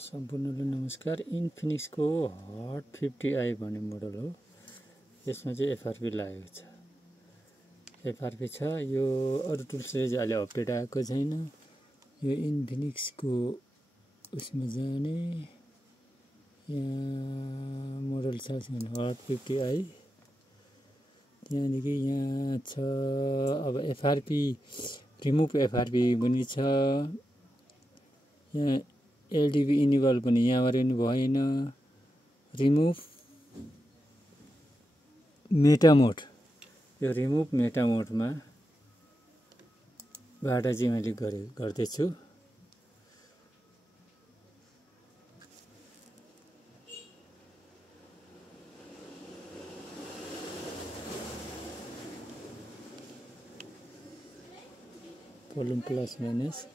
सम्पूर्णलाई नमस्कार। इन्फिनिक्सको hot 50i भन्ने model हो। यसमा चाहिँ एफआरपी लागेको छ, एफआरपी छ। यो अरू टुल्सले चाहिँ अहिले अपडेट आएको छैन। यो इन्फिनिक्सको उसमा जाने यहाँ मोडल छ हट 50i, त्यहाँदेखि यहाँ छ। अब एफआरपी रिमुभ एफआरपी पनि छ। यहाँ एलडिबी इनेबल पनि यहाँबाट पनि भएन। रिमुभ मेटा मोड, यो रिमुभ मेटा मोडमा बाट चाहिँ मैले गर्दैछु। भोल्युम प्लस माइनस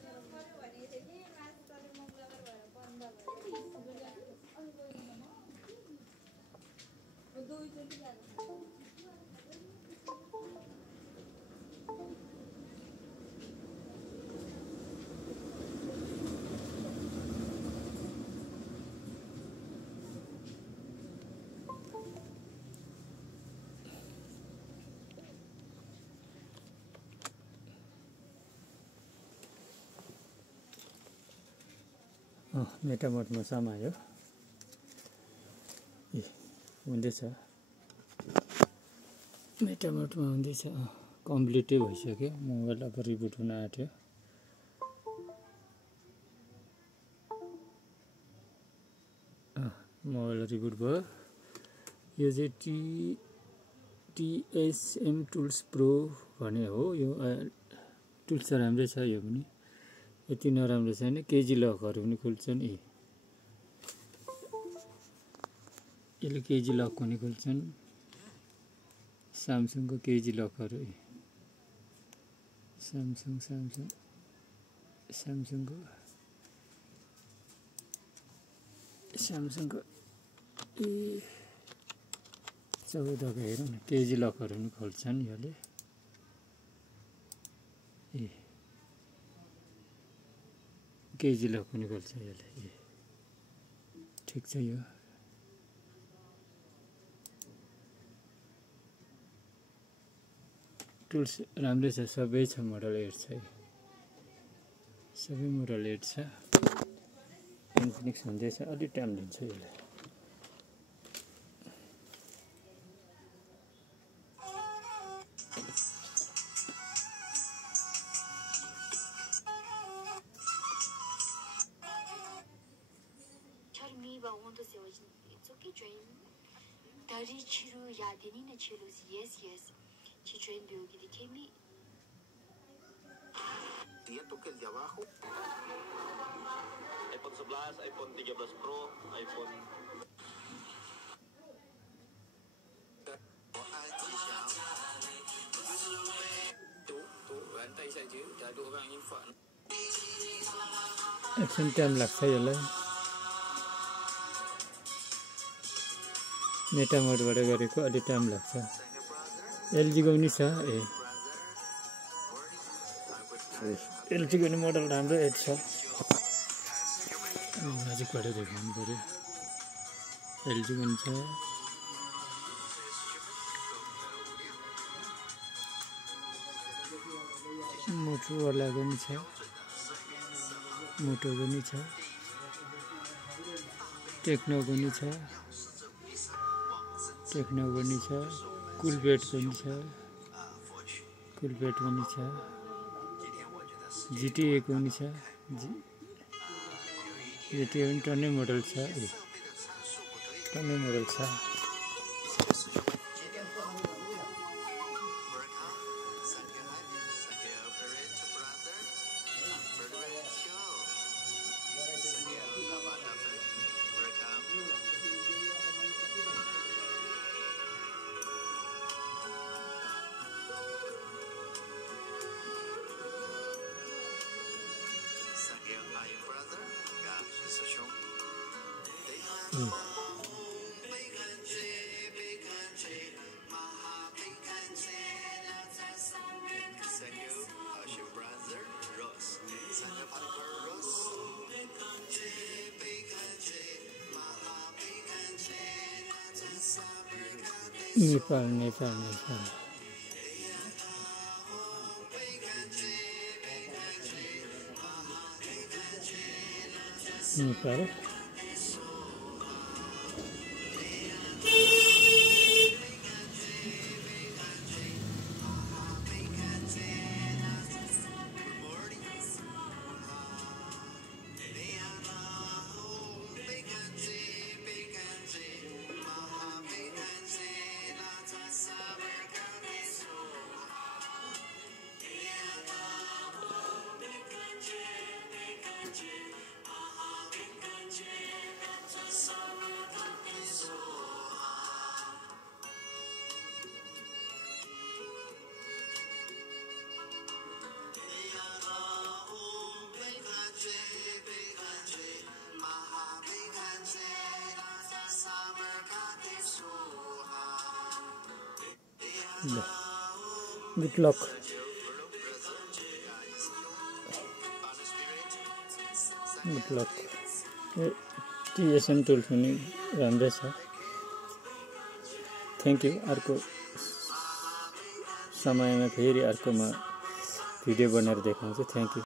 मेटा मोडमा समायो। ए हुँदैछ, मेटा मोडमा हुँदैछ। कम्प्लिटै भइसक्यो। मोबाइल अब रिबुट हुन आँट्यो। मोबाइल रिबुट भयो। यो चाहिँ टिएसएम टुल्स प्रो भन्ने हो। यो टुल्स त राम्रै छ। यो पनि यति नराम्रो छैन। केजी लकहरू पनि खुल्छन्। यसले केजी लक पनि खुल्छन्। स्यामसङको केजी लकहरू, स्यामसङको 14को हेरौँ न। केजी लकहरू पनि खोल्छन् यसले। केजी लक पनि खोल्छ यसले। ठिक छ। यो टुल्स राम्रै छ। सबै छ। मोडल 8 छ। सबै मोडल 8 छ। इन्फिनिक्स हुँदैछ। अलिक टाइम लिन्छ यसले। Toque el de abajo. iPhone 11, iPhone 13 Pro, iPhone. एकछिन टाइम लाग्छ यसलाई। मेटा मोडबाट गरेको अलि टाइम लाग्छ। एलजीको पनि छ। एलजीको पनि मोडल राम्रो 8 छ। नजिकबाट देखाउनु पर्यो। एलजीको पनि छ। मोटोरोलाको पनि छ। मोटो पनि छ। टेक्नो पनि छ। कुलबेट पनि छ। जिटिए को पनि छ। जिटिए पनि टन्नै मोडल छ। Nepal Nepal Nepal Nepal Good luck. Good luck. TSM tools पनि राम्रै छ. Thank you. अर्को समयमा फेरि अर्कोमा भिडियो बनाएर देखाउँछु. Thank you.